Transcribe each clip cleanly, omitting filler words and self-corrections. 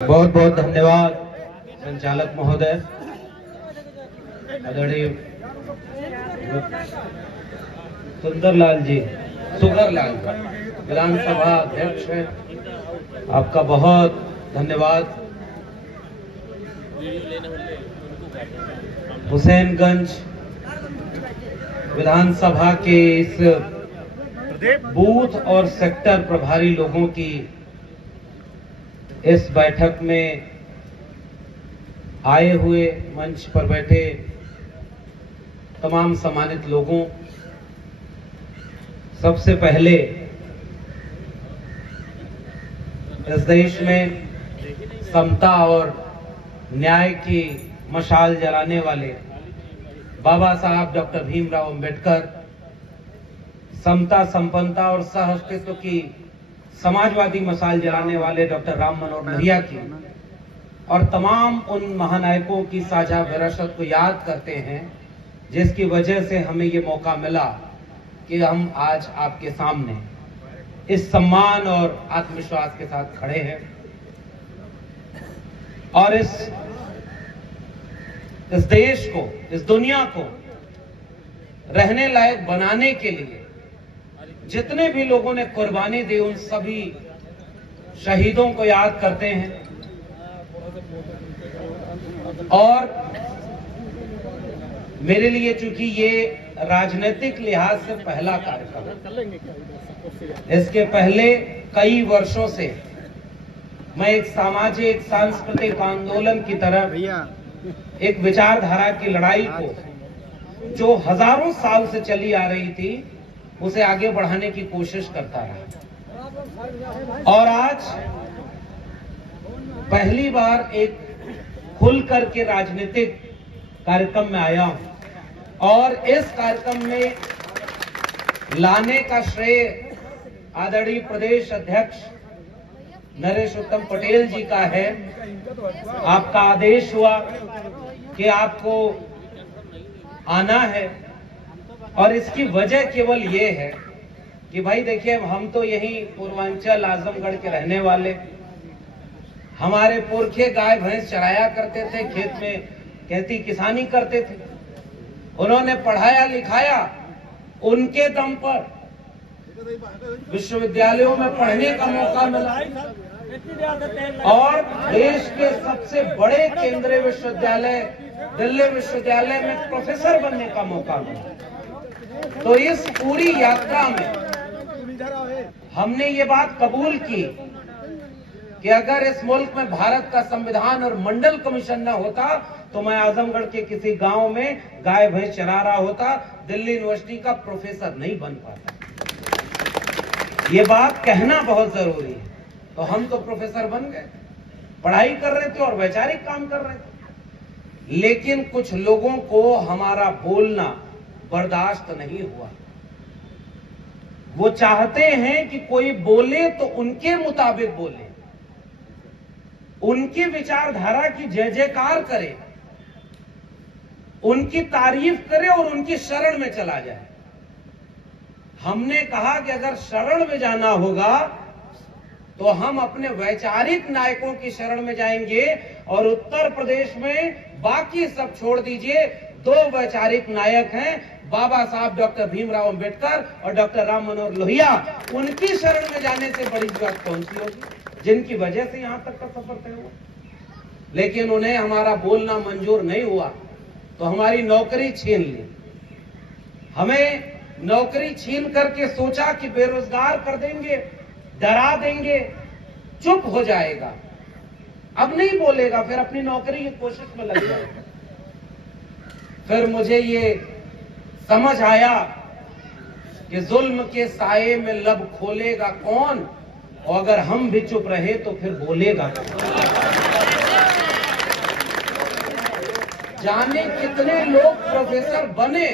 बहुत बहुत धन्यवाद संचालक महोदय, आदरणीय सुंदरलाल जी, सुगरलाल विधानसभा अध्यक्ष हैं, आपका बहुत धन्यवाद। हुसैनगंज विधानसभा के इस बूथ और सेक्टर प्रभारी लोगों की इस बैठक में आए हुए मंच पर बैठे तमाम सम्मानित लोगों, सबसे पहले इस देश में समता और न्याय की मशाल जलाने वाले बाबा साहब डॉक्टर भीमराव अंबेडकर, समता, संपन्नता और सह अस्तित्व की समाजवादी मशाल जलाने वाले डॉक्टर राम मनोहर लोहिया की और तमाम उन महानायकों की साझा विरासत को याद करते हैं, जिसकी वजह से हमें ये मौका मिला कि हम आज आपके सामने इस सम्मान और आत्मविश्वास के साथ खड़े हैं और इस देश को, इस दुनिया को रहने लायक बनाने के लिए जितने भी लोगों ने कुर्बानी दी, उन सभी शहीदों को याद करते हैं। और मेरे लिए चूंकि ये राजनीतिक लिहाज से पहला कार्यक्रम है, इसके पहले कई वर्षों से मैं एक सामाजिक सांस्कृतिक आंदोलन की तरफ एक विचारधारा की लड़ाई को जो हजारों साल से चली आ रही थी उसे आगे बढ़ाने की कोशिश करता रहा और आज पहली बार एक खुलकर के राजनीतिक कार्यक्रम में आया हूं और इस कार्यक्रम में लाने का श्रेय आदरणीय प्रदेश अध्यक्ष नरेश उत्तम पटेल जी का है। आपका आदेश हुआ कि आपको आना है और इसकी वजह केवल ये है कि भाई देखिए, हम तो यही पूर्वांचल आजमगढ़ के रहने वाले, हमारे पुरखे गाय भैंस चराया करते थे, खेत में खेती किसानी करते थे, उन्होंने पढ़ाया लिखाया, उनके दम पर विश्वविद्यालयों में पढ़ने का मौका मिला और देश के सबसे बड़े केंद्रीय विश्वविद्यालय दिल्ली विश्वविद्यालय में प्रोफेसर बनने का मौका मिला। तो इस पूरी यात्रा में हमने ये बात कबूल की कि अगर इस मुल्क में भारत का संविधान और मंडल कमीशन न होता तो मैं आजमगढ़ के किसी गांव में गाय भैंस चरा रहा होता, दिल्ली यूनिवर्सिटी का प्रोफेसर नहीं बन पाता। ये बात कहना बहुत जरूरी है। तो हम तो प्रोफेसर बन गए, पढ़ाई कर रहे थे और वैचारिक काम कर रहे थे, लेकिन कुछ लोगों को हमारा बोलना बर्दाश्त नहीं हुआ। वो चाहते हैं कि कोई बोले तो उनके मुताबिक बोले, उनकी विचारधारा की जय जयकार करे, उनकी तारीफ करे और उनकी शरण में चला जाए। हमने कहा कि अगर शरण में जाना होगा तो हम अपने वैचारिक नायकों की शरण में जाएंगे और उत्तर प्रदेश में बाकी सब छोड़ दीजिए। दो वैचारिक नायक हैं, बाबा साहब डॉक्टर भीमराव अंबेडकर और डॉक्टर राम मनोहर लोहिया, उनकी शरण में जाने से बड़ी बात कौन सी होगी, जिनकी वजह से यहां तक का सफर तय हुआ। लेकिन उन्हें हमारा बोलना मंजूर नहीं हुआ तो हमारी नौकरी छीन ली। हमें नौकरी छीन करके सोचा कि बेरोजगार कर देंगे, डरा देंगे, चुप हो जाएगा, अब नहीं बोलेगा, फिर अपनी नौकरी की कोशिश में लग जाएगा। फिर मुझे ये समझ आया कि जुल्म के साये में लब खोलेगा कौन, और अगर हम भी चुप रहे तो फिर बोलेगा कौन। जाने कितने लोग प्रोफेसर बने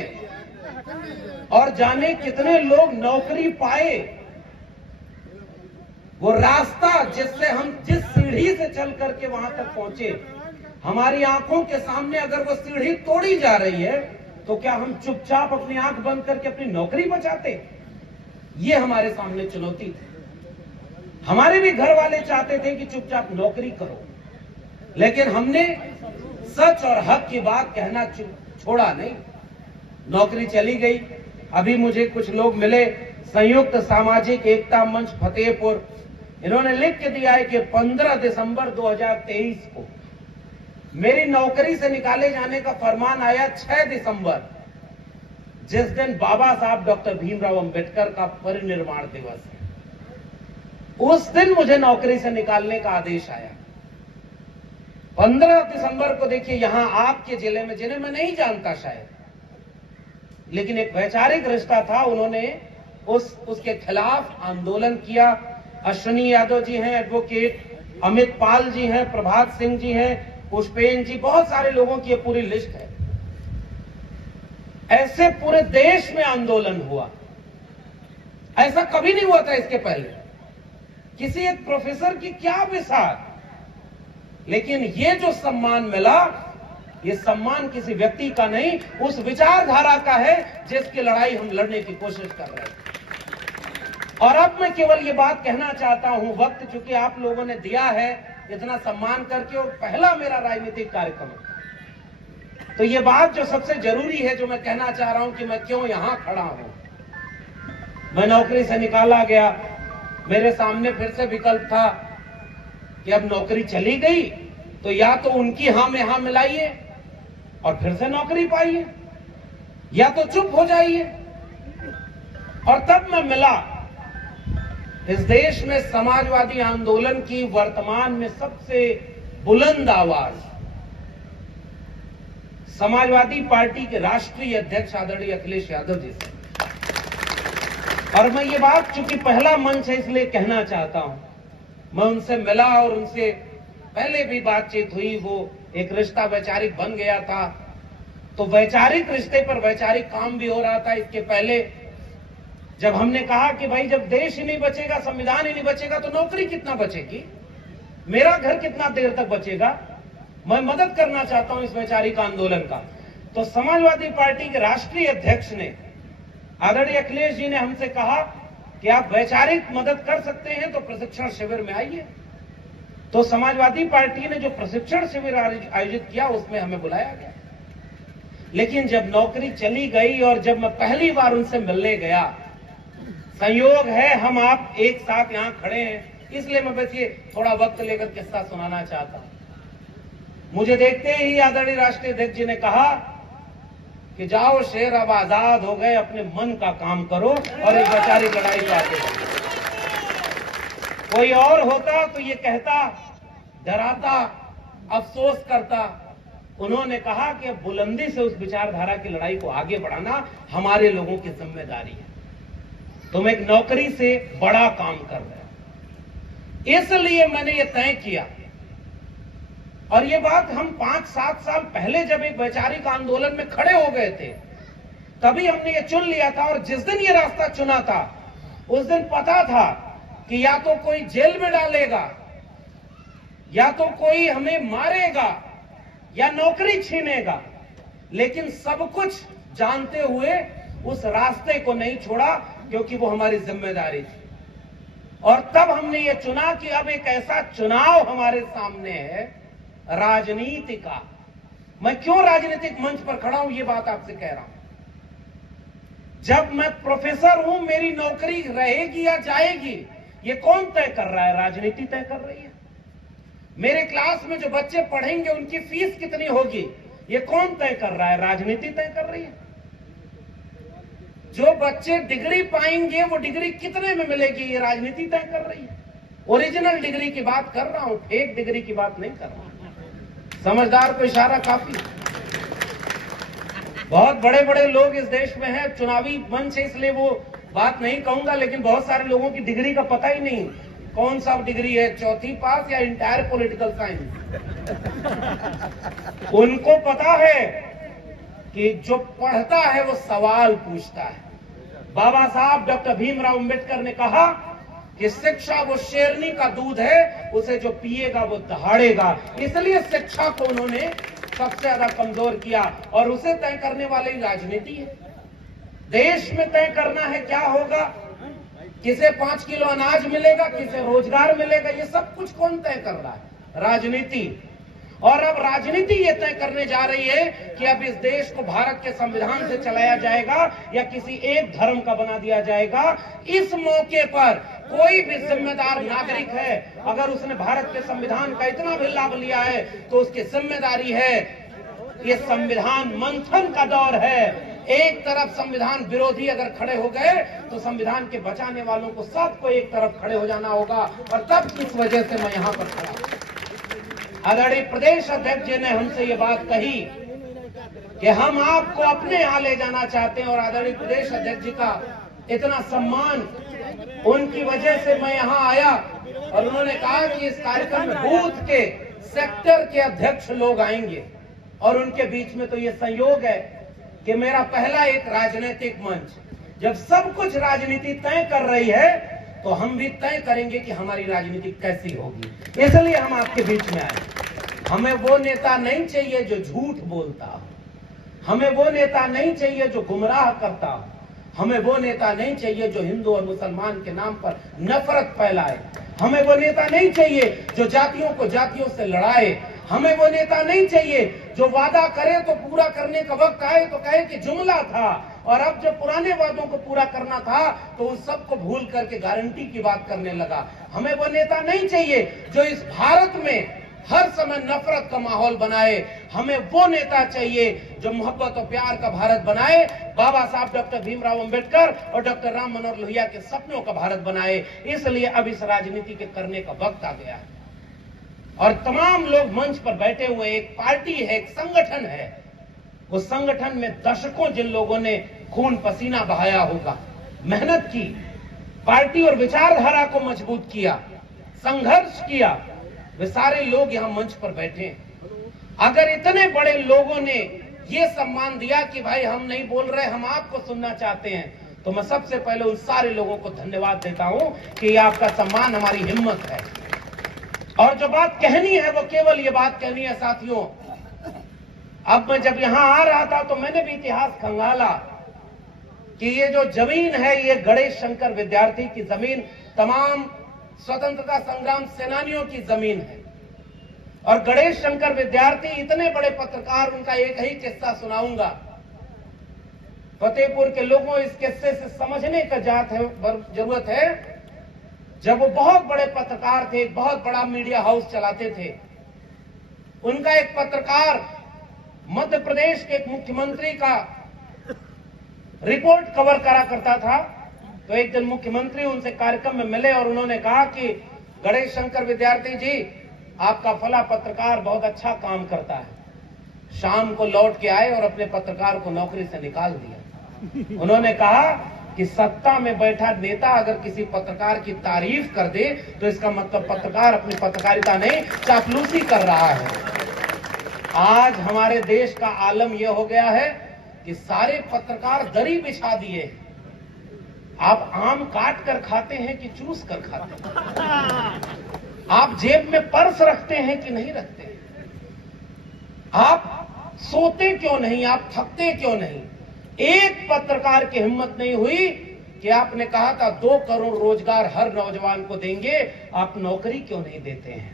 और जाने कितने लोग नौकरी पाए। वो रास्ता जिससे हम जिस सीढ़ी से चल करके वहां तक पहुंचे, हमारी आंखों के सामने अगर वो सीढ़ी तोड़ी जा रही है तो क्या हम चुपचाप अपनी आंख बंद करके अपनी नौकरी बचाते? ये हमारे सामने चुनौती थी। हमारे भी घर वाले चाहते थे कि चुपचाप नौकरी करो, लेकिन हमने सच और हक की बात कहना छोड़ा नहीं। नौकरी चली गई। अभी मुझे कुछ लोग मिले, संयुक्त सामाजिक एकता मंच फतेहपुर, इन्होंने लिख के दिया है कि 15 दिसंबर 2023 को मेरी नौकरी से निकाले जाने का फरमान आया 6 दिसंबर, जिस दिन बाबा साहब डॉक्टर भीमराव अंबेडकर का परिनिर्वाण दिवस है। उस दिन मुझे नौकरी से निकालने का आदेश आया 15 दिसंबर को। देखिए, यहां आपके जिले में, जिन्हें मैं नहीं जानता शायद, लेकिन एक वैचारिक रिश्ता था, उन्होंने उसके खिलाफ आंदोलन किया। अश्विनी यादव जी हैं एडवोकेट, अमित पाल जी हैं, प्रभात सिंह जी हैं, पुष्पेन जी, बहुत सारे लोगों की पूरी लिस्ट है। ऐसे पूरे देश में आंदोलन हुआ, ऐसा कभी नहीं हुआ था इसके पहले। किसी एक प्रोफेसर की क्या विसार, लेकिन ये जो सम्मान मिला, ये सम्मान किसी व्यक्ति का नहीं, उस विचारधारा का है जिसकी लड़ाई हम लड़ने की कोशिश कर रहे हैं। और अब मैं केवल ये बात कहना चाहता हूं, वक्त चूंकि आप लोगों ने दिया है इतना सम्मान करके, और पहला मेरा राजनीतिक कार्यक्रम है, तो ये बात जो सबसे जरूरी है, जो मैं कहना चाह रहा हूं कि मैं क्यों यहां खड़ा हूं। मैं नौकरी से निकाला गया, मेरे सामने फिर से विकल्प था कि अब नौकरी चली गई तो या तो उनकी हां में हां मिलाइए और फिर से नौकरी पाइए, या तो चुप हो जाइए। और तब मैं मिला इस देश में समाजवादी आंदोलन की वर्तमान में सबसे बुलंद आवाज समाजवादी पार्टी के राष्ट्रीय अध्यक्ष आदरणीय अखिलेश यादव जी से। और मैं ये बात, चूंकि पहला मंच है इसलिए कहना चाहता हूं, मैं उनसे मिला और उनसे पहले भी बातचीत हुई, वो एक रिश्ता वैचारिक बन गया था। तो वैचारिक रिश्ते पर वैचारिक काम भी हो रहा था। इसके पहले जब हमने कहा कि भाई, जब देश ही नहीं बचेगा, संविधान ही नहीं बचेगा, तो नौकरी कितना बचेगी, मेरा घर कितना देर तक बचेगा, मैं मदद करना चाहता हूं इस वैचारिक आंदोलन का। तो समाजवादी पार्टी के राष्ट्रीय अध्यक्ष ने, आदरणीय अखिलेश जी ने हमसे कहा कि आप वैचारिक मदद कर सकते हैं तो प्रशिक्षण शिविर में आइए। तो समाजवादी पार्टी ने जो प्रशिक्षण शिविर आयोजित किया उसमें हमें बुलाया गया। लेकिन जब नौकरी चली गई और जब मैं पहली बार उनसे मिलने गया, संयोग है हम आप एक साथ यहां खड़े हैं, इसलिए मैं बस ये थोड़ा वक्त लेकर किस्सा सुनाना चाहता हूं। मुझे देखते ही आदरणीय राष्ट्रीय अध्यक्ष जी ने कहा कि जाओ शेर, अब आजाद हो गए, अपने मन का काम करो और इस वैचारिक लड़ाई को आगे बढ़ाओ। कोई और होता तो ये कहता, डराता, अफसोस करता। उन्होंने कहा कि अब बुलंदी से उस विचारधारा की लड़ाई को आगे बढ़ाना हमारे लोगों की जिम्मेदारी है। तुम एक नौकरी से बड़ा काम कर रहे हो, इसलिए मैंने ये तय किया। और ये बात हम 5-7 साल पहले जब एक वैचारिक आंदोलन में खड़े हो गए थे, तभी हमने ये चुन लिया था। और जिस दिन ये रास्ता चुना था, उस दिन पता था कि या तो कोई जेल में डालेगा, या तो कोई हमें मारेगा, या नौकरी छीनेगा, लेकिन सब कुछ जानते हुए उस रास्ते को नहीं छोड़ा, क्योंकि वो हमारी जिम्मेदारी थी। और तब हमने ये चुना कि अब एक ऐसा चुनाव हमारे सामने है, राजनीति का। मैं क्यों राजनीतिक मंच पर खड़ा हूं, ये बात आपसे कह रहा हूं। जब मैं प्रोफेसर हूं, मेरी नौकरी रहेगी या जाएगी, ये कौन तय कर रहा है? राजनीति तय कर रही है। मेरे क्लास में जो बच्चे पढ़ेंगे उनकी फीस कितनी होगी, ये कौन तय कर रहा है? राजनीति तय कर रही है। जो बच्चे डिग्री पाएंगे वो डिग्री कितने में मिलेगी, ये राजनीति तय कर रही है। ओरिजिनल डिग्री की बात कर रहा हूं, फेक डिग्री की बात नहीं कर रहा। समझदार को इशारा काफी। बहुत बड़े बड़े लोग इस देश में हैं, चुनावी मंच है इसलिए वो बात नहीं कहूंगा, लेकिन बहुत सारे लोगों की डिग्री का पता ही नहीं कौन सा डिग्री है, 4th पास या इंटायर पॉलिटिकल साइंस। उनको पता है कि जो पढ़ता है वो सवाल पूछता है। बाबा साहब डॉक्टर भीमराव अंबेडकर ने कहा कि शिक्षा वो शेरनी का दूध है, उसे जो पिएगा वो दहाड़ेगा। इसलिए शिक्षा को उन्होंने सबसे ज्यादा कमजोर किया, और उसे तय करने वाली राजनीति है। देश में तय करना है क्या होगा, किसे 5 किलो अनाज मिलेगा, किसे रोजगार मिलेगा, ये सब कुछ कौन तय कर रहा है? राजनीति। और अब राजनीति ये तय करने जा रही है कि अब इस देश को भारत के संविधान से चलाया जाएगा या किसी एक धर्म का बना दिया जाएगा। इस मौके पर कोई भी जिम्मेदार नागरिक है, अगर उसने भारत के संविधान का इतना भी लाभ लिया है तो उसकी जिम्मेदारी है। ये संविधान मंथन का दौर है। एक तरफ संविधान विरोधी अगर खड़े हो गए तो संविधान के बचाने वालों को सबको एक तरफ खड़े हो जाना होगा। और तब इस वजह से मैं यहाँ पर खड़ा हूं। आदरणीय प्रदेश अध्यक्ष जी ने हमसे ये बात कही कि हम आपको अपने यहाँ ले जाना चाहते हैं, और आदरणीय प्रदेश अध्यक्ष जी का इतना सम्मान, उनकी वजह से मैं यहाँ आया। और उन्होंने कहा कि इस कार्यक्रम में बूथ के सेक्टर के अध्यक्ष लोग आएंगे, और उनके बीच में तो ये संयोग है कि मेरा पहला एक राजनीतिक मंच। जब सब कुछ राजनीति तय कर रही है तो हम भी तय करेंगे कि हमारी राजनीति कैसी होगी, इसलिए हम आपके बीच में आए। हमें वो नेता नहीं चाहिए जो झूठ बोलता हो, हमें वो नेता नहीं चाहिए जो गुमराह करता हो, हमें वो नेता नहीं चाहिए जो हिंदू और मुसलमान के नाम पर नफरत फैलाए, हमें वो नेता नहीं चाहिए जो जातियों को जातियों से लड़ाए, हमें वो नेता नहीं चाहिए जो वादा करे तो पूरा करने का वक्त आए तो कहे कि जुमला था, और अब जब पुराने वादों को पूरा करना था तो उन सबको भूल करके गारंटी की बात करने लगा। हमें वो नेता नहीं चाहिए जो इस भारत में हर समय नफरत का माहौल बनाए। हमें वो नेता चाहिए जो मोहब्बत और प्यार का भारत बनाए, बाबा साहब डॉक्टर भीमराव अंबेडकर और डॉक्टर राम मनोहर लोहिया के सपनों का भारत बनाए। इसलिए अब इस राजनीति के करने का वक्त आ गया है। और तमाम लोग मंच पर बैठे हुए, एक पार्टी है, एक संगठन है, उस संगठन में दशकों जिन लोगों ने खून पसीना बहाया होगा, मेहनत की, पार्टी और विचारधारा को मजबूत किया, संघर्ष किया, वे सारे लोग यहां मंच पर बैठे हैं। अगर इतने बड़े लोगों ने ये सम्मान दिया कि भाई हम नहीं बोल रहे, हम आपको सुनना चाहते हैं, तो मैं सबसे पहले उन सारे लोगों को धन्यवाद देता हूं कि ये आपका सम्मान हमारी हिम्मत है। और जो बात कहनी है वो केवल ये बात कहनी है साथियों। अब मैं जब यहां आ रहा था तो मैंने भी इतिहास खंगाला कि ये जो जमीन है ये गणेश शंकर विद्यार्थी की जमीन, तमाम स्वतंत्रता संग्राम सेनानियों की जमीन है। और गणेश शंकर विद्यार्थी इतने बड़े पत्रकार, उनका एक ही किस्सा सुनाऊंगा। फतेहपुर के लोगों इस किस्से से समझने का जरूरत है। जब वो बहुत बड़े पत्रकार थे, एक बहुत बड़ा मीडिया हाउस चलाते थे, उनका एक पत्रकार मध्य प्रदेश के एक मुख्यमंत्री का रिपोर्ट कवर करा करता था। तो एक दिन मुख्यमंत्री उनसे कार्यक्रम में मिले और उन्होंने कहा कि गणेश शंकर विद्यार्थी जी, आपका फला पत्रकार बहुत अच्छा काम करता है। शाम को लौट के आए और अपने पत्रकार को नौकरी से निकाल दिया। उन्होंने कहा कि सत्ता में बैठा नेता अगर किसी पत्रकार की तारीफ कर दे तो इसका मतलब पत्रकार अपनी पत्रकारिता नहीं, चापलूसी कर रहा है। आज हमारे देश का आलम यह हो गया है कि सारे पत्रकार दरी बिछा दिए। आप आम काट कर खाते हैं कि चूस कर खाते हैं? आप जेब में पर्स रखते हैं कि नहीं रखते? आप सोते क्यों नहीं? आप थकते क्यों नहीं? एक पत्रकार की हिम्मत नहीं हुई कि आपने कहा था 2 करोड़ रोजगार हर नौजवान को देंगे, आप नौकरी क्यों नहीं देते हैं?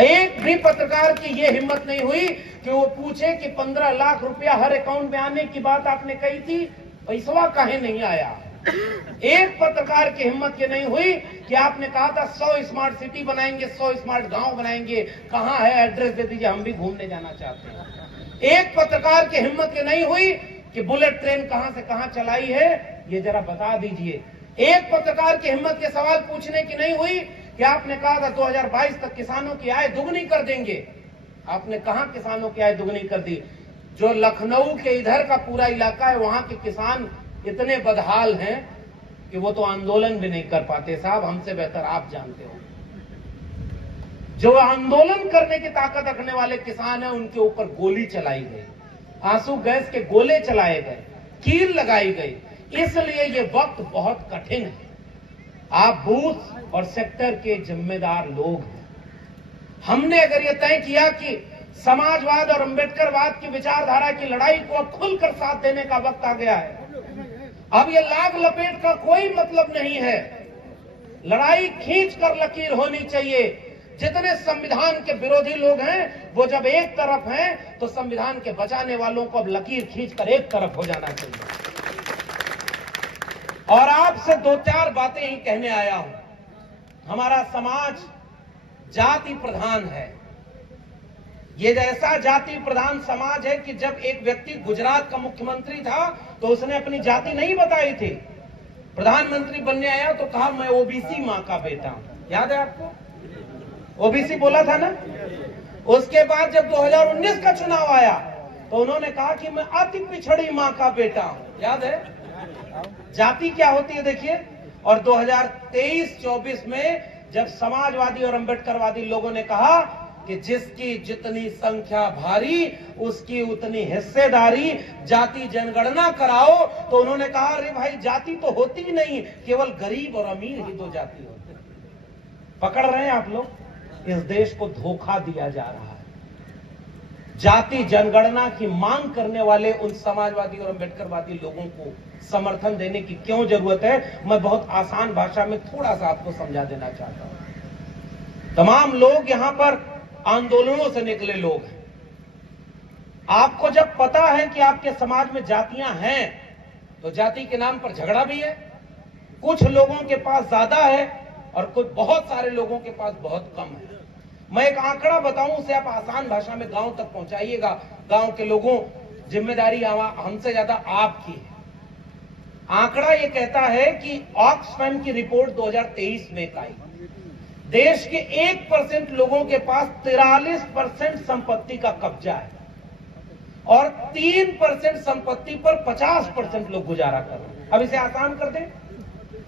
एक भी पत्रकार की यह हिम्मत नहीं हुई कि वो पूछे कि 15 लाख रुपया हर अकाउंट में आने की बात आपने कही थी, पैसवा काहे नहीं आया? एक पत्रकार की हिम्मत ये नहीं हुई कि आपने कहा था 100 स्मार्ट सिटी बनाएंगे, 100 स्मार्ट गांव बनाएंगे, कहां है एड्रेस दे दीजिए, हम भी घूमने जाना चाहते हैं। एक पत्रकार की हिम्मत ये नहीं हुई कि बुलेट ट्रेन कहां से कहां चलाई है, ये जरा बता दीजिए। एक पत्रकार की हिम्मत ये सवाल पूछने की नहीं हुई कि आपने कहा था 2022 तक किसानों की आय दुगनी कर देंगे, आपने कहां किसानों की आय दुगनी कर दी? जो लखनऊ के इधर का पूरा इलाका है, वहां के किसान इतने बदहाल हैं कि वो तो आंदोलन भी नहीं कर पाते। साहब, हमसे बेहतर आप जानते हो। जो आंदोलन करने की ताकत रखने वाले किसान हैं, उनके ऊपर गोली चलाई गई, आंसू गैस के गोले चलाए गए, कील लगाई गई। इसलिए ये वक्त बहुत कठिन है। आप बूथ और सेक्टर के जिम्मेदार लोग हैं। हमने अगर ये तय किया कि समाजवाद और अंबेडकरवाद की विचारधारा की लड़ाई को अब खुलकर साथ देने का वक्त आ गया है। अब ये लाग लपेट का कोई मतलब नहीं है। लड़ाई खींच कर लकीर होनी चाहिए। जितने संविधान के विरोधी लोग हैं वो जब एक तरफ हैं तो संविधान के बचाने वालों को अब लकीर खींचकर एक तरफ हो जाना चाहिए। और आपसे दो चार बातें ही कहने आया हूं। हमारा समाज जाति प्रधान है। ये ऐसा जाति प्रधान समाज है कि जब एक व्यक्ति गुजरात का मुख्यमंत्री था तो उसने अपनी जाति नहीं बताई थी। प्रधानमंत्री बनने आया तो कहा मैं ओबीसी मां का बेटा हूं। याद है आपको? ओबीसी बोला था ना। उसके बाद जब 2019 का चुनाव आया तो उन्होंने कहा कि मैं अति पिछड़ी मां का बेटा हूं। याद है? जाति क्या होती है देखिए। और 2023-24 में जब समाजवादी और अंबेडकरवादी लोगों ने कहा कि जिसकी जितनी संख्या भारी उसकी उतनी हिस्सेदारी, जाति जनगणना कराओ, तो उन्होंने कहा अरे भाई जाति तो होती ही नहीं, केवल गरीब और अमीर ही दो जाति होती। पकड़ रहे हैं आप लोग? इस देश को धोखा दिया जा रहा है। जाति जनगणना की मांग करने वाले उन समाजवादी और अंबेडकरवादी लोगों को समर्थन देने की क्यों जरूरत है, मैं बहुत आसान भाषा में थोड़ा सा आपको समझा देना चाहता हूं। तमाम लोग यहां पर आंदोलनों से निकले लोग हैं। आपको जब पता है कि आपके समाज में जातियां हैं तो जाति के नाम पर झगड़ा भी है। कुछ लोगों के पास ज्यादा है और कुछ बहुत सारे लोगों के पास बहुत कम है। मैं एक आंकड़ा बताऊं, उसे आप आसान भाषा में गांव तक पहुंचाइएगा। गांव के लोगों, जिम्मेदारी हमसे ज्यादा आपकी है। आंकड़ा ये कहता है कि ऑक्सफैम की रिपोर्ट 2023 में आई, देश के 1% लोगों के पास 43% संपत्ति का कब्जा है और 3% संपत्ति पर 50% लोग गुजारा कर रहे हैं। अब इसे आसान कर दें,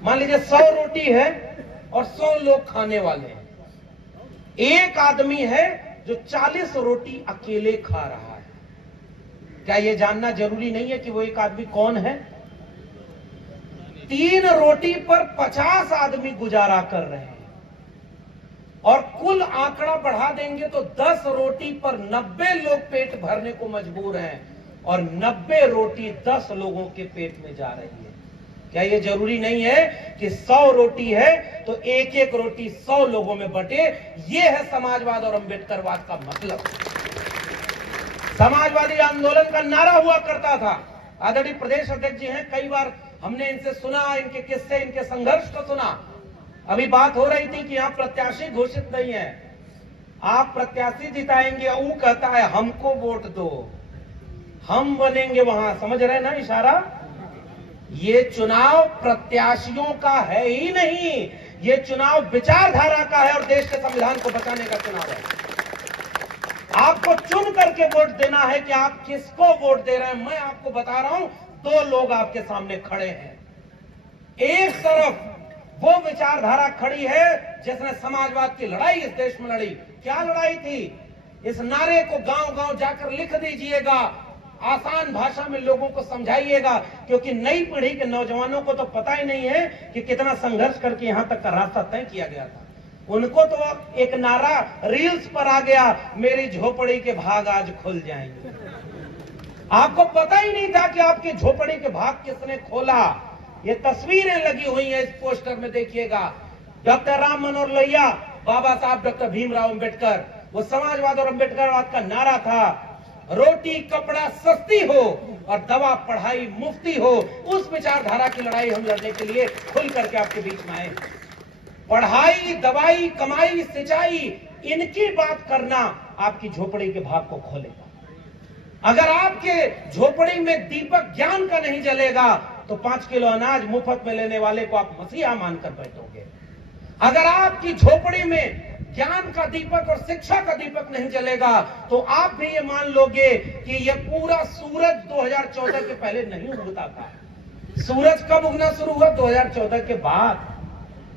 मान लीजिए 100 रोटी है और 100 लोग खाने वाले हैं। एक आदमी है जो 40 रोटी अकेले खा रहा है। क्या यह जानना जरूरी नहीं है कि वो एक आदमी कौन है? 3 रोटी पर 50 आदमी गुजारा कर रहे हैं और कुल आंकड़ा बढ़ा देंगे तो 10 रोटी पर 90 लोग पेट भरने को मजबूर हैं और 90 रोटी 10 लोगों के पेट में जा रही है। क्या यह जरूरी नहीं है कि 100 रोटी है तो एक एक रोटी 100 लोगों में बंटे? यह है समाजवाद और अंबेडकरवाद का मतलब। समाजवादी आंदोलन का नारा हुआ करता था। आदरणीय प्रदेश अध्यक्ष जी हैं, कई बार हमने इनसे सुना, इनके किस्से, इनके संघर्ष को सुना। अभी बात हो रही थी कि यहां प्रत्याशी घोषित नहीं है, आप प्रत्याशी जिताएंगे, वो कहता है हमको वोट दो, हम बनेंगे वहां। समझ रहे ना इशारा? ये चुनाव प्रत्याशियों का है ही नहीं, ये चुनाव विचारधारा का है और देश के संविधान को बचाने का चुनाव है। आपको चुन करके वोट देना है कि आप किसको वोट दे रहे हैं। मैं आपको बता रहा हूं, 2 लोग आपके सामने खड़े हैं। एक तरफ वो विचारधारा खड़ी है जिसने समाजवाद की लड़ाई इस देश में लड़ी। क्या लड़ाई थी? इस नारे को गांव गांव जाकर लिख दीजिएगा, आसान भाषा में लोगों को समझाइएगा, क्योंकि नई पीढ़ी के नौजवानों को तो पता ही नहीं है कि कितना संघर्ष करके यहां तक का रास्ता तय किया गया था। उनको तो एक नारा रील्स पर आ गया, मेरी झोपड़ी के भाग आज खुल जाएंगे। आपको पता ही नहीं था कि आपकी झोपड़ी के भाग किसने खोला। ये तस्वीरें लगी हुई हैं इस पोस्टर में, देखिएगा। डॉक्टर राम मनोहर लोहिया, बाबा साहब डॉक्टर भीमराव अंबेडकर, वो समाजवाद और अंबेडकरवाद का नारा था, रोटी कपड़ा सस्ती हो और दवा पढ़ाई मुफ्ती हो। उस विचारधारा की लड़ाई हम लड़ने के लिए खुल करके आपके बीच में आए। पढ़ाई, दवाई, कमाई, सिंचाई, इनकी बात करना आपकी झोपड़ी के भाग को खोलेगा। अगर आपके झोपड़ी में दीपक ज्ञान का नहीं जलेगा तो 5 किलो अनाज मुफ्त में लेने वाले को आप मसीहा मानकर बैठोगे। अगर आपकी झोपड़ी में ज्ञान का दीपक और शिक्षा का दीपक नहीं जलेगा तो आप भी ये मान लोगे कि ये पूरा सूरज 2014 के पहले नहीं उगता था। सूरज कब उगना शुरू हुआ? 2014 के बाद।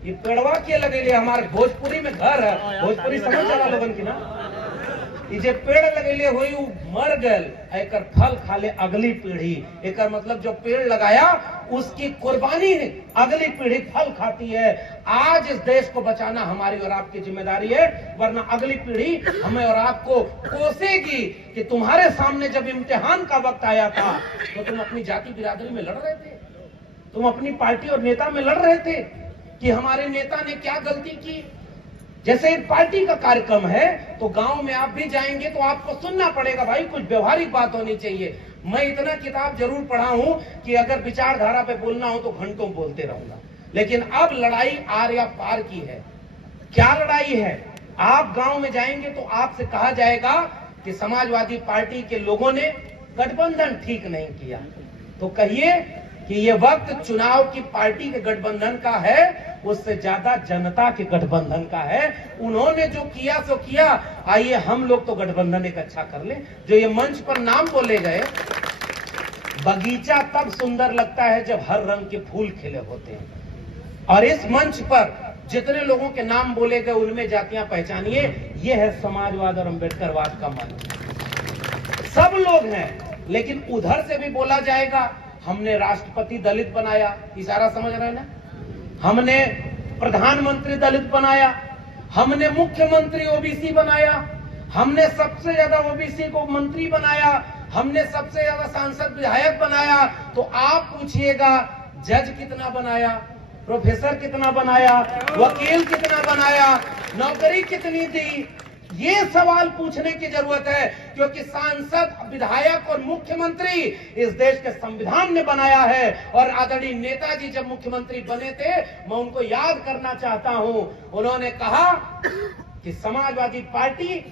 ये पेड़वा के लगे, हमारे भोजपुरी में घर है, भोजपुरी समझ चला लोगन की ना। जे पेड़ लगेले हुई मर गल, एकर फल खाले अगली पीढ़ी। एकर मतलब जो पेड़ लगाया उसकी कुर्बानी अगली पीढ़ी फल खाती है। आज इस देश को बचाना हमारी और आपकी जिम्मेदारी है, वरना अगली पीढ़ी हमें और आपको कोसेगी कि तुम्हारे सामने जब इम्तिहान का वक्त आया था तो तुम अपनी जाति बिरादरी में लड़ रहे थे, तुम अपनी पार्टी और नेता में लड़ रहे थे कि हमारे नेता ने क्या गलती की। जैसे एक पार्टी का कार्यक्रम है तो गांव में आप भी जाएंगे तो आपको सुनना पड़ेगा, भाई कुछ व्यवहारिक बात होनी चाहिए। मैं इतना किताब जरूर पढ़ा हूं कि अगर विचारधारा पे बोलना हो तो घंटों बोलते रहूंगा, लेकिन अब लड़ाई आर या पार की है। क्या लड़ाई है? आप गांव में जाएंगे तो आपसे कहा जाएगा कि समाजवादी पार्टी के लोगों ने गठबंधन ठीक नहीं किया, तो कहिए कि ये वक्त चुनाव की पार्टी के गठबंधन का है, उससे ज्यादा जनता के गठबंधन का है। उन्होंने जो किया सो किया, आइए हम लोग तो गठबंधन एक अच्छा कर ले। जो ये मंच पर नाम बोले गए, बगीचा तब सुंदर लगता है जब हर रंग के फूल खिले होते हैं, और इस मंच पर जितने लोगों के नाम बोले गए उनमें जातियां पहचानिए, ये है समाजवाद और अम्बेडकरवाद का मंच। सब लोग हैं, लेकिन उधर से भी बोला जाएगा हमने राष्ट्रपति दलित बनाया, इशारा समझ रहे हैं ना, हमने प्रधानमंत्री दलित बनाया, हमने मुख्यमंत्री ओबीसी बनाया, हमने सबसे ज्यादा ओबीसी को मंत्री बनाया, हमने सबसे ज्यादा सांसद विधायक बनाया। तो आप पूछिएगा जज कितना बनाया, प्रोफेसर कितना बनाया, वकील कितना बनाया, नौकरी कितनी दी? ये सवाल पूछने की जरूरत है, क्योंकि सांसद, विधायक और मुख्यमंत्री इस देश के संविधान ने बनाया है। और आदरणीय नेताजी जब मुख्यमंत्री बने थे, मैं उनको याद करना चाहता हूं, उन्होंने कहा कि समाजवादी पार्टी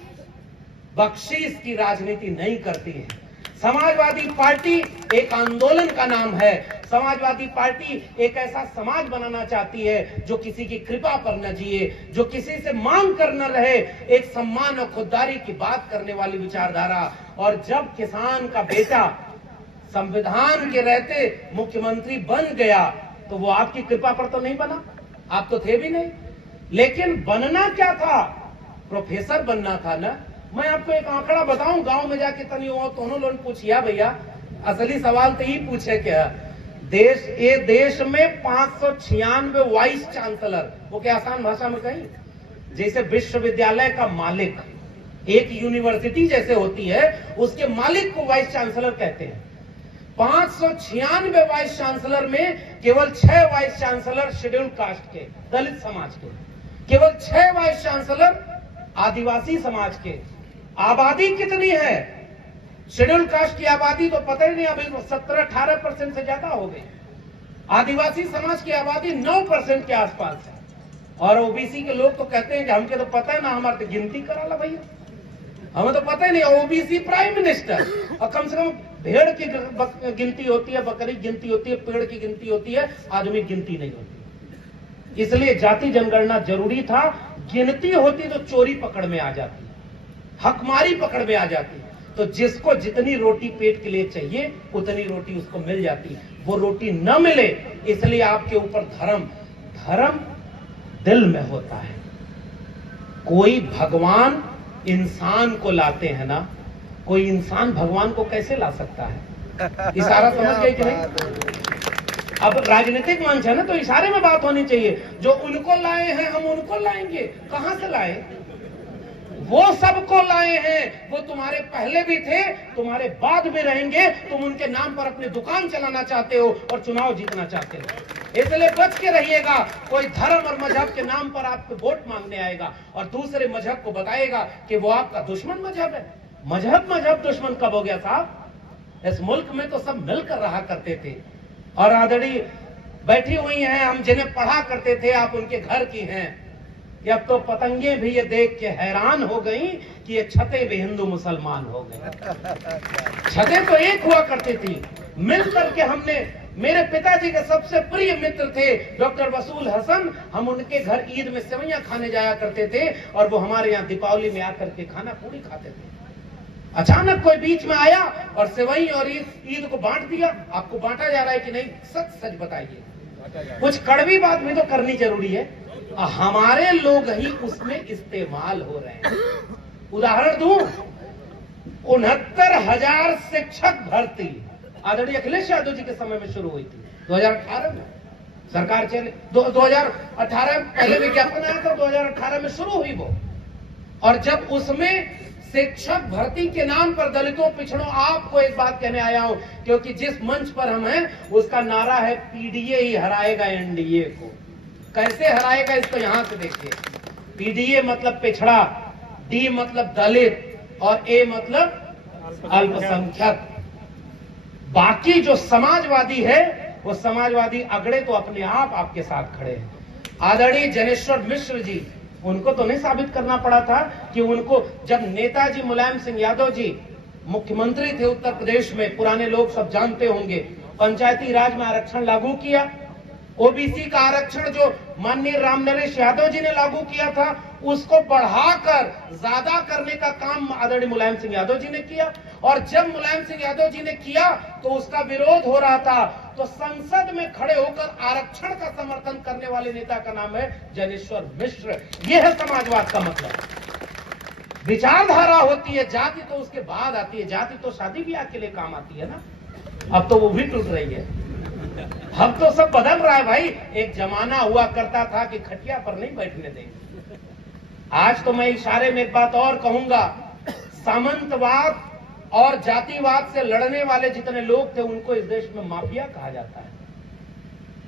बख्शीश की राजनीति नहीं करती है। समाजवादी पार्टी एक आंदोलन का नाम है। समाजवादी पार्टी एक ऐसा समाज बनाना चाहती है जो किसी की कृपा पर न जिए, जो किसी से मांग कर न रहे, एक सम्मान और खुददारी की बात करने वाली विचारधारा। और जब किसान का बेटा संविधान के रहते मुख्यमंत्री बन गया, तो वो आपकी कृपा पर तो नहीं बना, आप तो थे भी नहीं, लेकिन बनना क्या था? प्रोफेसर बनना था ना। मैं आपको एक आंकड़ा बताऊं, गांव में जाके तनी हो तो लोग पूछिया भैया, असली सवाल तो ही पूछे क्या, देश में 596 वाइस चांसलर, वो क्या आसान भाषा में कहीं, जैसे विश्वविद्यालय का मालिक, एक यूनिवर्सिटी जैसे होती है उसके मालिक को वाइस चांसलर कहते हैं। 596 वाइस चांसलर में केवल 6 वाइस चांसलर शेड्यूल कास्ट के, दलित समाज के, केवल 6 वाइस चांसलर आदिवासी समाज के। आबादी कितनी है? शेड्यूल कास्ट की आबादी तो पता ही नहीं, अभी 17-18% से ज्यादा हो गई। आदिवासी समाज की आबादी 9% के आसपास है। और ओबीसी के लोग तो कहते हैं कि हमके तो पता है ना, हमारे तो गिनती करा ला भैया, हमें तो पता ही नहीं। ओबीसी प्राइम मिनिस्टर, और कम से कम भेड़ की गिनती होती है, बकरी की गिनती होती है, पेड़ की गिनती होती है, आदमी की गिनती नहीं होती। इसलिए जाति जनगणना जरूरी था। गिनती होती तो चोरी पकड़ में आ जाती, हकमारी पकड़ में आ जाती। तो जिसको जितनी रोटी पेट के लिए चाहिए उतनी रोटी उसको मिल जाती, वो रोटी न मिले, इसलिए आपके ऊपर धर्म दिल में होता है। कोई भगवान इंसान को लाते हैं ना, कोई इंसान भगवान को कैसे ला सकता है? इशारा समझ गए कि नहीं? अब राजनीतिक मंच है ना, तो इशारे में बात होनी चाहिए। जो उनको लाए हैं हम उनको लाएंगे, कहां से लाए? वो सबको लाए हैं, वो तुम्हारे पहले भी थे, तुम्हारे बाद भी रहेंगे। तुम उनके नाम पर अपनी दुकान चलाना चाहते हो और चुनाव जीतना चाहते हो, इसलिए बच के रहिएगा। कोई धर्म और मजहब के नाम पर आपको वोट मांगने आएगा और दूसरे मजहब को बताएगा कि वो आपका दुश्मन मजहब है। मजहब दुश्मन कब हो गया साहब? इस मुल्क में तो सब मिलकर रहा करते थे। और आदरणीय बैठी हुई हैं, हम जिन्हें पढ़ा करते थे, आप उनके घर की हैं। अब तो पतंगे भी ये देख के हैरान हो गई कि ये छतें भी हिंदू मुसलमान हो गए। छतें तो एक हुआ करती थी, मिलकर के हमने, मेरे पिताजी के सबसे प्रिय मित्र थे डॉक्टर वसूल हसन, हम उनके घर ईद में सेवैयां खाने जाया करते थे और वो हमारे यहाँ दीपावली में आकर के खाना पूरी खाते थे। अचानक कोई बीच में आया और सेवई और ईद को बांट दिया। आपको बांटा जा रहा है कि नहीं? सच बताइए। कुछ कड़वी बात भी तो करनी जरूरी है। हमारे लोग ही उसमें इस्तेमाल हो रहे हैं। उदाहरण दूं, 69,000 शिक्षक भर्ती आदरणीय अखिलेश यादव जी के समय में शुरू हुई थी। 2018 में सरकार चले, 2018 पहले विज्ञापन आया था, 2018 में शुरू हुई वो। और जब उसमें शिक्षक भर्ती के नाम पर दलितों, पिछड़ों, आपको एक बात कहने आया हूं, क्योंकि जिस मंच पर हम हैं उसका नारा है पीडीए ही हराएगा एनडीए को। कैसे हराएगा इसको यहां से देखिए। पीडीए मतलब पिछड़ा, डी मतलब दलित और ए मतलब अल्पसंख्यक। बाकी जो समाजवादी है वो समाजवादी अगड़े तो अपने आप आपके साथ खड़े हैं। आदरणीय जनेश्वर मिश्र जी, उनको तो नहीं साबित करना पड़ा था कि उनको, जब नेताजी मुलायम सिंह यादव जी मुख्यमंत्री थे उत्तर प्रदेश में, पुराने लोग सब जानते होंगे, पंचायती राज में आरक्षण लागू किया। ओबीसी का आरक्षण जो माननीय रामनरेश यादव जी ने लागू किया था, उसको बढ़ाकर ज्यादा करने का काम आदरणीय मुलायम सिंह यादव जी ने किया। और जब मुलायम सिंह यादव जी ने किया तो उसका विरोध हो रहा था, तो संसद में खड़े होकर आरक्षण का समर्थन करने वाले नेता का नाम है जनेश्वर मिश्र। यह है समाजवाद का मतलब। विचारधारा होती है, जाति तो उसके बाद आती है। जाति तो शादी ब्याह के लिए काम आती है ना, अब तो वो भी टूट रही है। अब तो सब बदल रहा है भाई। एक जमाना हुआ करता था कि खटिया पर नहीं बैठने देंगे। आज तो मैं इशारे में एक बात और कहूंगा, सामंतवाद और जातिवाद से लड़ने वाले जितने लोग थे उनको इस देश में माफिया कहा जाता है।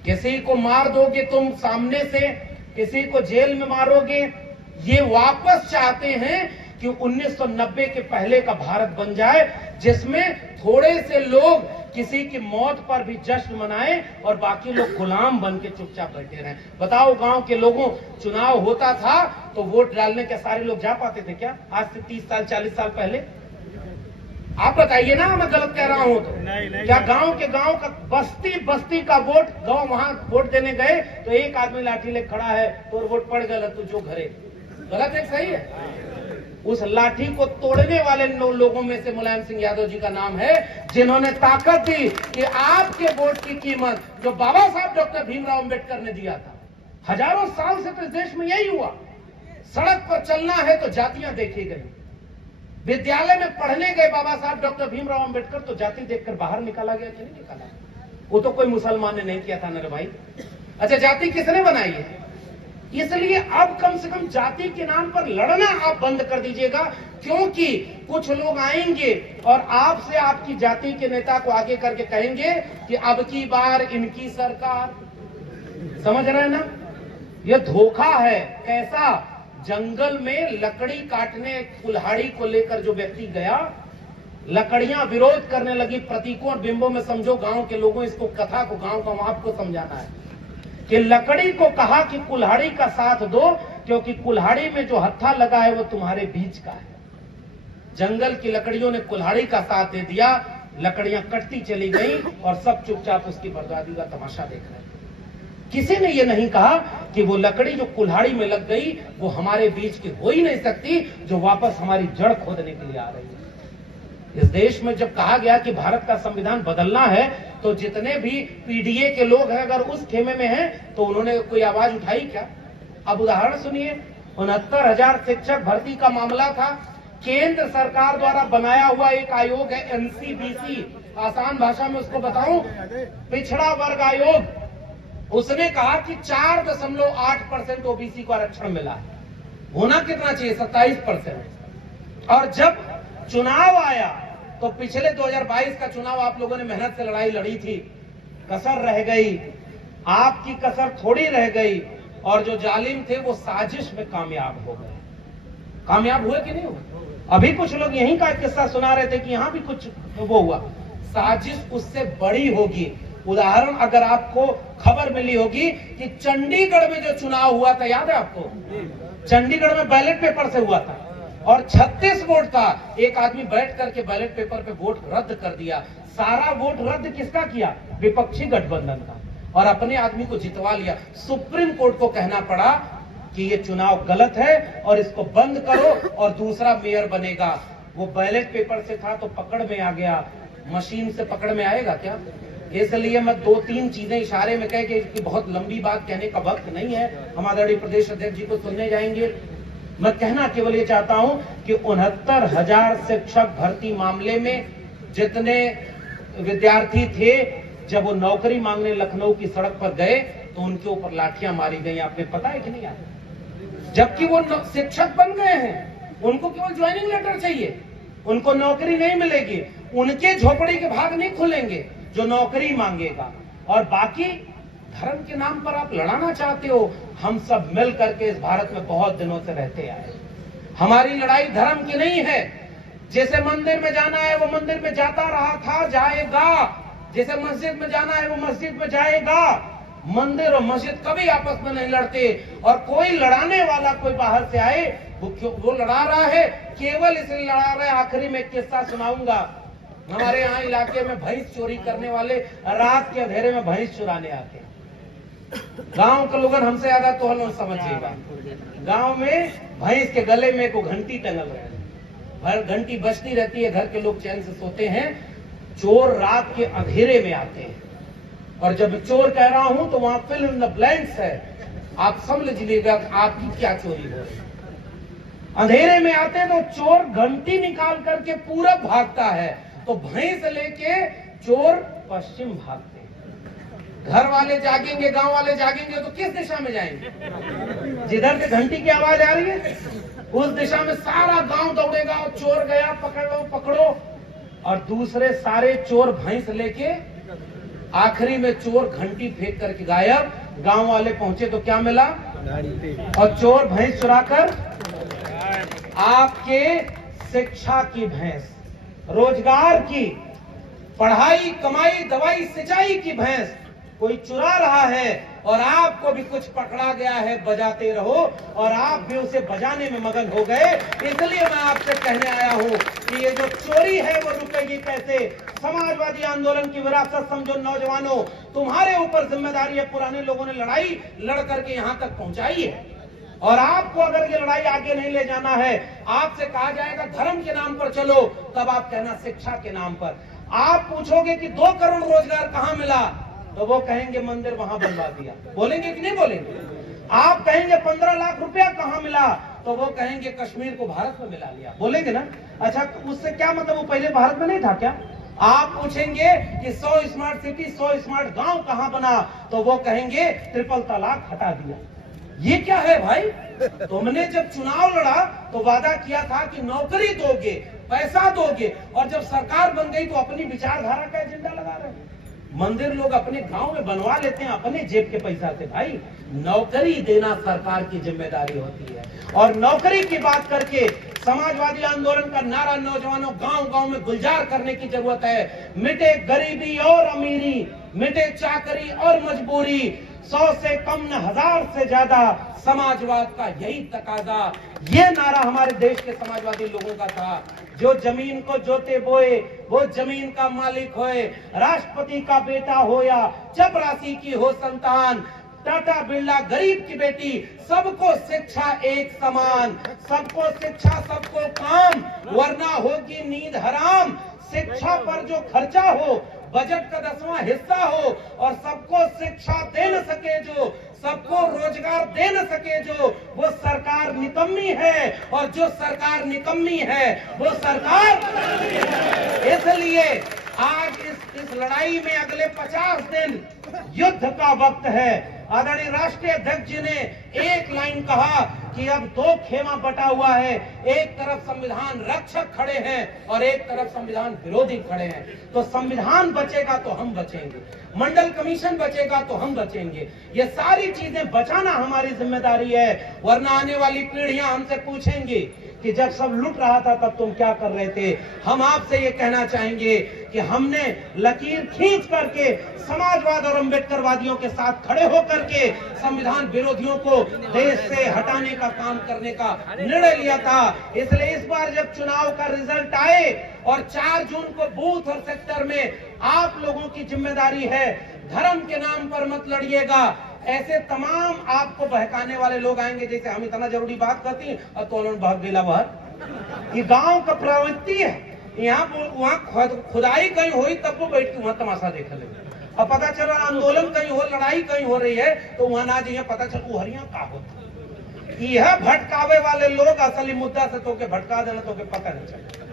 किसी को मार दोगे तुम सामने से, किसी को जेल में मारोगे। ये वापस चाहते हैं कि 1990 के पहले का भारत बन जाए, जिसमें थोड़े से लोग किसी की मौत पर भी जश्न मनाएं और बाकी लोग गुलाम बन के चुपचाप बैठे रहें। बताओ, गांव के लोगों, चुनाव होता था तो वोट डालने के सारे लोग जा पाते थे क्या? आज से 30 साल 40 साल पहले? आप बताइए ना, मैं गलत कह रहा हूं तो? क्या गांव के गांव का बस्ती बस्ती का वोट, गांव वहां वोट देने गए तो एक आदमी लाठी ले खड़ा है तो वोट पड़ गया तो जो घरे। गलत है सही है? उस लाठी को तोड़ने वाले लोगों में से मुलायम सिंह यादव जी का नाम है, जिन्होंने ताकत दी कि आपके वोट की कीमत जो बाबा साहब डॉक्टर भीमराव अंबेडकर ने दिया था, हजारों साल से तो इस देश में यही हुआ। सड़क पर चलना है तो जातियां देखी गई, विद्यालय में पढ़ने गए बाबा साहब डॉक्टर भीमराव अंबेडकर तो जाति देखकर बाहर निकाला गया कि नहीं निकाला? वो तो कोई मुसलमान ने नहीं किया था ना भाई। अच्छा, जाति किसने बनाई है? इसलिए अब कम से कम जाति के नाम पर लड़ना आप बंद कर दीजिएगा, क्योंकि कुछ लोग आएंगे और आपसे आपकी जाति के नेता को आगे करके कहेंगे कि अब की बार इनकी सरकार। समझ रहे हैं ना? यह धोखा है। कैसा? जंगल में लकड़ी काटने कुल्हाड़ी को लेकर जो व्यक्ति गया, लकड़ियां विरोध करने लगी प्रतीकों और बिंबों में। समझो गांव के लोगों, इसको कथा को गांव का आपको समझाना है कि लकड़ी को कहा कि कुल्हाड़ी का साथ दो, क्योंकि कुल्हाड़ी में जो हत्था लगा है वो तुम्हारे बीच का है। जंगल की लकड़ियों ने कुल्हाड़ी का साथ दे दिया, लकड़ियां कटती चली गई और सब चुपचाप उसकी बर्बादी का तमाशा देख रहे थे। किसी ने ये नहीं कहा कि वो लकड़ी जो कुल्हाड़ी में लग गई वो हमारे बीच की हो ही नहीं सकती, जो वापस हमारी जड़ खोदने के लिए आ रही है। इस देश में जब कहा गया कि भारत का संविधान बदलना है, तो जितने भी पीडीए के लोग हैं अगर उस खेमे में हैं तो उन्होंने कोई आवाज उठाई क्या? अब उदाहरण सुनिए, 69,000 शिक्षक भर्ती का मामला था। केंद्र सरकार द्वारा बनाया हुआ एक आयोग है एनसीबीसी, आसान भाषा में उसको बताऊं, पिछड़ा वर्ग आयोग। उसने कहा कि 4.8% ओबीसी को आरक्षण मिला है। होना कितना चाहिए? 27%। और जब चुनाव आया तो पिछले 2022 का चुनाव आप लोगों ने मेहनत से लड़ाई लड़ी थी, कसर रह गई, आपकी कसर थोड़ी रह गई, और जो जालिम थे वो साजिश में कामयाब हो गए। कामयाब हुए कि नहीं हुए? अभी कुछ लोग यहीं का किस्सा सुना रहे थे कि यहां भी कुछ वो हुआ। साजिश उससे बड़ी होगी। उदाहरण अगर आपको खबर मिली होगी कि चंडीगढ़ में जो चुनाव हुआ था, याद है आपको? चंडीगढ़ में बैलेट पेपर से हुआ था और 36 वोट था। एक आदमी बैठ करके बैलेट पेपर पे वोट रद्द कर दिया। सारा वोट रद्द किसका किया? विपक्षी गठबंधन का, और अपने आदमी को जितवा लिया। सुप्रीम कोर्ट को कहना पड़ा कि ये चुनाव गलत है और इसको बंद करो और दूसरा मेयर बनेगा। वो बैलेट पेपर से था तो पकड़ में आ गया, मशीन से पकड़ में आएगा क्या? इसलिए मैं 2-3 चीजें इशारे में कह के, कि बहुत लंबी बात कहने का वक्त नहीं है, हम आदरणीय प्रदेश अध्यक्ष जी को सुनने जाएंगे। मैं कहना केवल ये चाहता हूं कि 69,000 शिक्षक भर्ती मामले में जितने विद्यार्थी थे, जब वो नौकरी मांगने लखनऊ की सड़क पर गए तो उनके ऊपर लाठियां मारी गई। आपने पता है कि नहीं यार? जबकि वो शिक्षक बन गए हैं, उनको केवल ज्वाइनिंग लेटर चाहिए, उनको नौकरी नहीं मिलेगी। उनके झोपड़ी के भाग नहीं खुलेंगे जो नौकरी मांगेगा, और बाकी धर्म के नाम पर आप लड़ाना चाहते हो। हम सब मिल करके इस भारत में बहुत दिनों से रहते आए। हमारी लड़ाई धर्म की नहीं है। जैसे मंदिर में जाना है वो मंदिर में जाता रहा था, जाएगा। जैसे मस्जिद में जाना है वो मस्जिद में जाएगा। मंदिर और मस्जिद कभी आपस में नहीं लड़ते। और कोई लड़ाने वाला कोई बाहर से आए, वो लड़ा रहा है केवल इसलिए लड़ा रहा है। आखिरी में एक किस्सा सुनाऊंगा। हमारे यहाँ इलाके में भैंस चोरी करने वाले रात के अंधेरे में भैंस चुराने आते हैं। गांव के लोग हमसे ज्यादा तो हम समझिएगा। गांव में भैंस के गले में को घंटी टंगल रहे, हर घंटी बजती रहती है, घर के लोग चैन से सोते हैं। चोर रात के अंधेरे में आते हैं। और जब चोर कह रहा हूं तो वहां फिल इन द ब्लैंक्स है, आप समझ लीजिएगा आपकी क्या चोरी हो रही। अंधेरे में आते हैं तो चोर घंटी निकाल करके पूरब भागता है, तो भैंस लेके चोर पश्चिम भागते हैं। घर वाले जागेंगे, गांव वाले जागेंगे तो किस दिशा में जाएंगे? जिधर से घंटी की आवाज आ रही है उस दिशा में सारा गांव दौड़ेगा। और चोर गया, पकड़ लो पकड़ो। और दूसरे सारे चोर भैंस लेके, आखिरी में चोर घंटी फेंक करके गायब। गांव वाले पहुंचे तो क्या मिला? और चोर भैंस चुराकर आपके शिक्षा की भैंस, रोजगार की, पढ़ाई कमाई दवाई सिंचाई की भैंस कोई चुरा रहा है। और आपको भी कुछ पकड़ा गया है, बजाते रहो। और आप भी उसे बजाने में मगन हो गए। इसलिए मैं आपसे कहने आया हूं कि ये जो चोरी है वो रुकेगी कैसे? समाजवादी आंदोलन की विरासत समझो नौजवानों, तुम्हारे ऊपर जिम्मेदारी है। पुराने लोगों ने लड़ाई लड़ करके यहां तक पहुंचाई है। और आपको अगर ये लड़ाई आगे नहीं ले जाना है, आपसे कहा जाएगा धर्म के नाम पर चलो, तब आप कहना शिक्षा के नाम पर। आप पूछोगे कि 2 करोड़ रोजगार कहां मिला, तो वो कहेंगे मंदिर वहां बनवा दिया। बोलेंगे कि नहीं बोलेंगे? आप कहेंगे 15 लाख रुपया कहां मिला, तो वो कहेंगे कश्मीर को भारत में मिला लिया। बोलेंगे ना? अच्छा, उससे क्या मतलब, वो पहले भारत में नहीं था क्या? आप पूछेंगे कि 100 स्मार्ट सिटी 100 स्मार्ट गांव कहां बना, तो वो कहेंगे ट्रिपल तलाक हटा दिया। ये क्या है भाई? तुमने जब चुनाव लड़ा तो वादा किया था कि नौकरी दोगे, पैसा दोगे, और जब सरकार बन गई तो अपनी विचारधारा का एजेंडा लगा रहे हैं। मंदिर लोग अपने गांव में बनवा लेते हैं अपने जेब के पैसा से। भाई, नौकरी देना सरकार की जिम्मेदारी होती है। और नौकरी की बात करके समाजवादी आंदोलन का नारा नौजवानों गांव गांव में गुलजार करने की जरूरत है। मिटे गरीबी और अमीरी, मिटे चाकरी और मजबूरी, 100 से कम न 1000 से ज्यादा, समाजवाद का यही तकाजा। ये नारा हमारे देश के समाजवादी लोगों का था। जो जमीन को जोते बोए वो जमीन का मालिक होए, राष्ट्रपति का बेटा हो या चपरासी की हो संतान, टाटा बिरला गरीब की बेटी, सबको शिक्षा एक समान, सबको शिक्षा सबको काम, वरना होगी नींद हराम। शिक्षा पर जो खर्चा हो, बजट का 10वां हिस्सा हो, और सबको शिक्षा दे न सके जो, सबको रोजगार दे न सके जो, वो सरकार निकम्मी है। और जो सरकार निकम्मी है वो सरकार, इसलिए आज इस लड़ाई में अगले 50 दिन युद्ध का वक्त है। आदरणीय राष्ट्रीय अध्यक्ष जी ने एक लाइन कहा कि अब 2 खेमा बटा हुआ है, एक तरफ संविधान रक्षक खड़े हैं और एक तरफ संविधान विरोधी खड़े हैं। तो संविधान बचेगा तो हम बचेंगे, मंडल कमीशन बचेगा तो हम बचेंगे। ये सारी चीजें बचाना हमारी जिम्मेदारी है, वरना आने वाली पीढ़ियां हमसे पूछेंगी कि जब सब लूट रहा था तब तुम क्या कर रहे थे। हम आपसे ये कहना चाहेंगे कि हमने लकीर खींच करके समाजवाद और अम्बेडकरवादियों के साथ खड़े होकर के संविधान विरोधियों को देश से हटाने का काम करने का निर्णय लिया था। इसलिए इस बार जब चुनाव का रिजल्ट आए और 4 जून को बूथ और सेक्टर में आप लोगों की जिम्मेदारी है, धर्म के नाम पर मत लड़िएगा। ऐसे तमाम आपको बहकाने वाले लोग आएंगे, जैसे हम इतना जरूरी बात करती हैं और तो उन्होंने भाग दिला बाहर। ये गांव का प्रवृत्ति है, यहाँ वहाँ खुदाई कहीं हुई तब वो बैठ के वहां तमाशा देख ले। अब पता चला आंदोलन कहीं हो, लड़ाई कहीं हो रही है तो वहां ना जाइए, पता चल उहरिया का होता। यह भटकावे वाले लोग असली मुद्दा से तो के भटका देना तो के पता नहीं चला।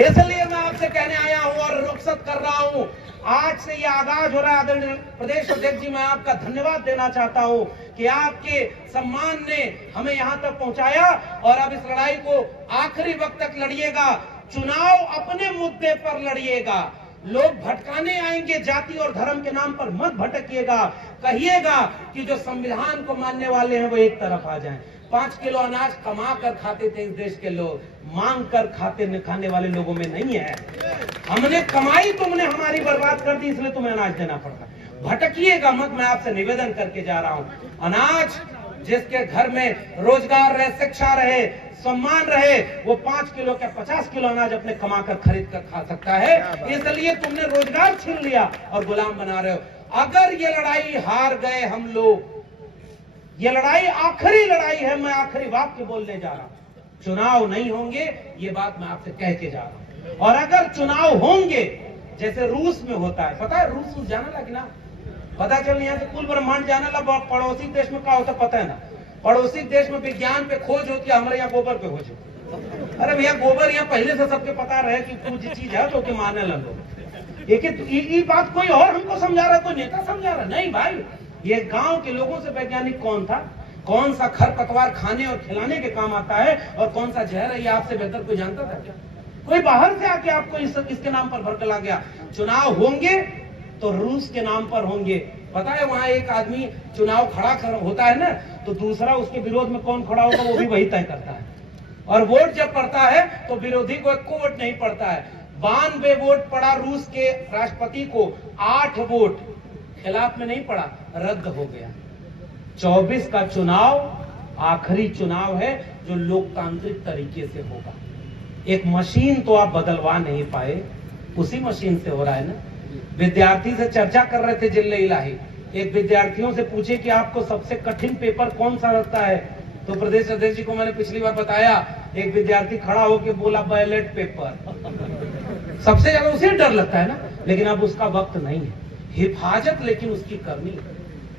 इसलिए मैं आपसे कहने आया हूं और रुखसत कर रहा हूं। आज से ये आगाज हो रहा है। आदरणीय प्रदेश अध्यक्ष जी, मैं आपका धन्यवाद देना चाहता हूं कि आपके सम्मान ने हमें यहां तक पहुंचाया और अब इस लड़ाई को आखिरी वक्त तक लड़िएगा। चुनाव अपने मुद्दे पर लड़िएगा, लोग भटकाने आएंगे, जाति और धर्म के नाम पर मत भटकिएगा। कहिएगा कि जो संविधान को मानने वाले हैं वो एक तरफ आ जाएं। 5 किलो अनाज कमा कर खाते थे इस देश के लोग, मांग कर खाने वाले लोगों में नहीं है। हमने कमाई, तुमने हमारी बर्बाद कर दी, इसलिए तुम्हें अनाज देना पड़ रहा है। भटकिएगा मत, मैं आपसे निवेदन करके जा रहा हूं। अनाज जिसके घर में रोजगार रहे, शिक्षा रहे, सम्मान रहे, वो 5 किलो का 50 किलो अनाज अपने कमा कर खरीद कर खा सकता है। इसलिए तुमने रोजगार छीन लिया और गुलाम बना रहे हो। अगर ये लड़ाई हार गए हम लोग, ये लड़ाई आखिरी लड़ाई है, मैं आखिरी वाक्य बोलने जा रहा हूं। चुनाव नहीं होंगे, ये बात मैं आपसे कह के जा रहा हूं। और अगर चुनाव होंगे जैसे रूस में होता है, पता है रूस जाना लगे ना, पता चल यहाँ से कुल ब्रह्मांड जाना लगा। पड़ोसी देश में क्या होता पता है ना, पड़ोसी देश में विज्ञान पे खोज होती है, हमारे यहाँ गोबर पे खोज होती। अरे भैया गोबर यहाँ पहले से सबके पता रहे कि कुछ चीज है तो माने लगो। एक बात कोई और हमको समझा रहा है, कोई नेता समझा रहा नहीं भाई। ये गांव के लोगों से वैज्ञानिक कौन था, कौन सा खरपतवार खाने और खिलाने के काम आता है और कौन सा जहर है, ये आपसे बेहतर कोई जानता था क्या? कोई बाहर से आके आपको इसके नाम पर भड़का गया। चुनाव होंगे तो रूस के नाम पर होंगे। पता है वहां एक आदमी चुनाव खड़ा होता है ना, तो दूसरा उसके विरोध में कौन खड़ा होगा वो भी वही तय करता है। और वोट जब पड़ता है तो विरोधी को एक वोट नहीं पड़ता है। 92 वोट पड़ा रूस के राष्ट्रपति को, 8 वोट खिलाफ में नहीं पड़ा, रद्द हो गया। 24 का चुनाव आखिरी चुनाव है जो लोकतांत्रिक तरीके से होगा। एक मशीन तो आप बदलवा नहीं पाए, उसी मशीन से हो रहा है ना। विद्यार्थी से चर्चा कर रहे थे जिले इलाही, एक विद्यार्थियों से पूछे कि आपको सबसे कठिन पेपर कौन सा लगता है, तो प्रदेश अध्यक्ष जी को मैंने पिछली बार बताया, एक विद्यार्थी खड़ा होकर बोला बैलेट पेपर। सबसे ज्यादा उसे डर लगता है ना, लेकिन अब उसका वक्त नहीं है। हिफाजत लेकिन उसकी करनी है।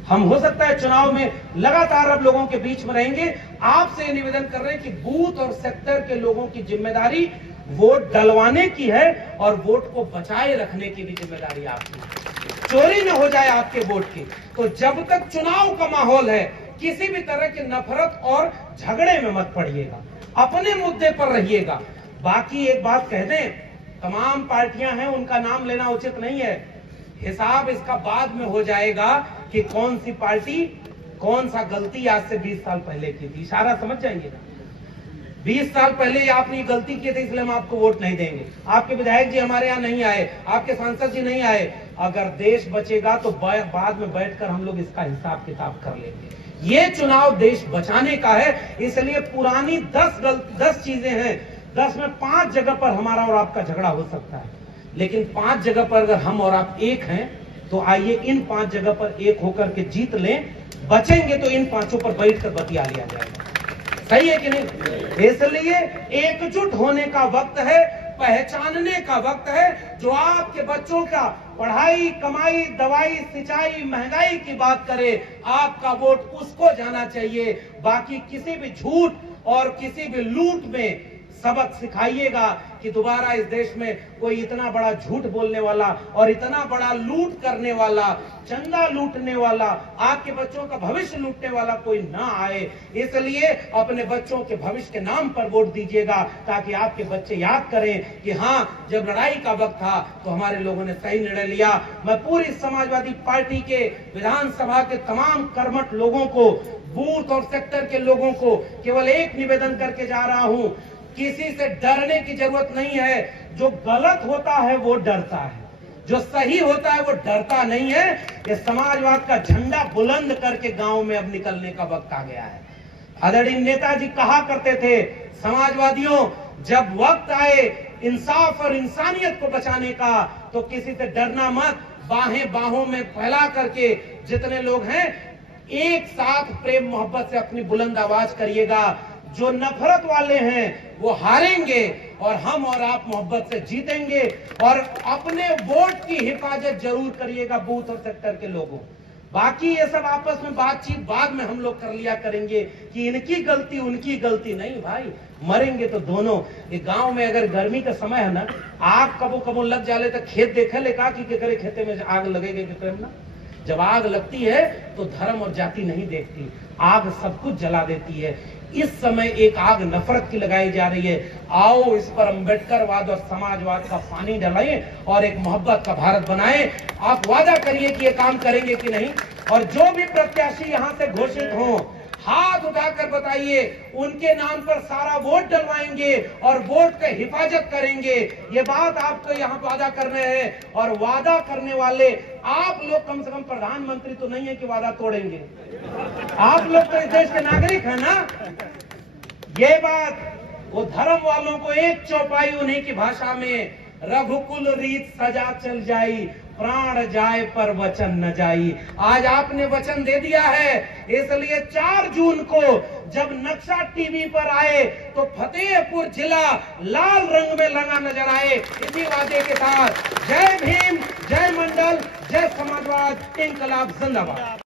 हम हो सकता है चुनाव में लगातार अब लोगों के बीच में रहेंगे। आपसे निवेदन कर रहे हैं कि बूथ और सेक्टर के लोगों की जिम्मेदारी वोट डलवाने की है और वोट को बचाए रखने की भी जिम्मेदारी आपकी है। चोरी न हो जाए आपके वोट की। तो जब तक चुनाव का माहौल है, किसी भी तरह की नफरत और झगड़े में मत पड़िएगा, अपने मुद्दे पर रहिएगा। बाकी एक बात कह दें, तमाम पार्टियां हैं, उनका नाम लेना उचित नहीं है। हिसाब इसका बाद में हो जाएगा कि कौन सी पार्टी कौन सा गलती आज से 20 साल पहले की थी। इशारा समझ जाएंगे ना, 20 साल पहले आपने ये गलती की थी इसलिए हम आपको वोट नहीं देंगे, आपके विधायक जी हमारे यहाँ नहीं आए, आपके सांसद जी नहीं आए। अगर देश बचेगा तो बाद में बैठकर हम लोग इसका हिसाब किताब कर लेंगे। ये चुनाव देश बचाने का है, इसलिए पुरानी 10 चीजें हैं, 10 में 5 जगह पर हमारा और आपका झगड़ा हो सकता है, लेकिन 5 जगह पर अगर हम और आप एक हैं तो आइए इन 5 जगह पर एक होकर के जीत लें। बचेंगे तो इन 5 पर बैठकर बतिया लिया जाएगा। सही है कि नहीं? इसलिए एकजुट होने का वक्त है, पहचानने का वक्त है। जो आपके बच्चों का पढ़ाई, कमाई, दवाई, सिंचाई, महंगाई की बात करे, आपका वोट उसको जाना चाहिए। बाकी किसी भी झूठ और किसी भी लूट में सबक सिखाइएगा कि दोबारा इस देश में कोई इतना बड़ा झूठ बोलने वाला और इतना बड़ा लूट करने वाला, चंदा लूटने वाला, आपके बच्चों का भविष्य लूटने वाला कोई ना आए। इसलिए अपने बच्चों के भविष्य के नाम पर वोट दीजिएगा, ताकि आपके बच्चे याद करें कि हाँ, जब लड़ाई का वक्त था तो हमारे लोगों ने सही निर्णय लिया। मैं पूरी समाजवादी पार्टी के विधानसभा के तमाम कर्मठ लोगों को, बूथ और सेक्टर के लोगों को केवल एक निवेदन करके जा रहा हूं, किसी से डरने की जरूरत नहीं है। जो गलत होता है वो डरता है, जो सही होता है वो डरता नहीं है। ये समाजवाद का झंडा बुलंद करके गांव में अब निकलने का वक्त आ गया है। आदरणीय नेताजी कहा करते थे, समाजवादियों, जब वक्त आए इंसाफ और इंसानियत को बचाने का तो किसी से डरना मत, बाहें बाहों में फैला करके जितने लोग हैं एक साथ प्रेम मोहब्बत से अपनी बुलंद आवाज करिएगा। जो नफरत वाले हैं वो हारेंगे और हम और आप मोहब्बत से जीतेंगे। और अपने वोट की हिफाजत जरूर करिएगा बूथ और सेक्टर के लोगों। बाकी ये सब आपस में बातचीत बाद में हम लोग कर लिया करेंगे कि इनकी गलती उनकी गलती नहीं। भाई मरेंगे तो दोनों। ये गांव में अगर गर्मी का समय है ना, आग कबो कबो लग जाले तो खेत देखे ले का कि करे खेते में आग लगेगी कि ना। जब आग लगती है तो धर्म और जाति नहीं देखती, आग सब कुछ जला देती है। इस समय एक आग नफरत की लगाई जा रही है। आओ इस पर अम्बेडकरवाद और समाजवाद का पानी डलाएं और एक मोहब्बत का भारत बनाएं। आप वादा करिए कि ये काम करेंगे कि नहीं। और जो भी प्रत्याशी यहां से घोषित हों, हाथ उठाकर बताइए, उनके नाम पर सारा वोट डलवाएंगे और वोट की हिफाजत करेंगे। ये बात आपको यहाँ वादा करने हैं। और वादा करने वाले आप लोग कम से कम प्रधानमंत्री तो नहीं है कि वादा तोड़ेंगे। आप लोग तो इस देश के नागरिक हैं ना। ये बात वो धर्म वालों को एक चौपाई उन्हीं की भाषा में, रघुकुल रीत सजा चल जाई, प्राण जाए पर वचन न जाई। आज आपने वचन दे दिया है, इसलिए 4 जून को जब नक्शा टीवी पर आए तो फतेहपुर जिला लाल रंग में रंगा नजर आए। इसी वादे के साथ जय भीम, जय मंडल, जय समाजवाद, इंकलाब जिंदाबाद।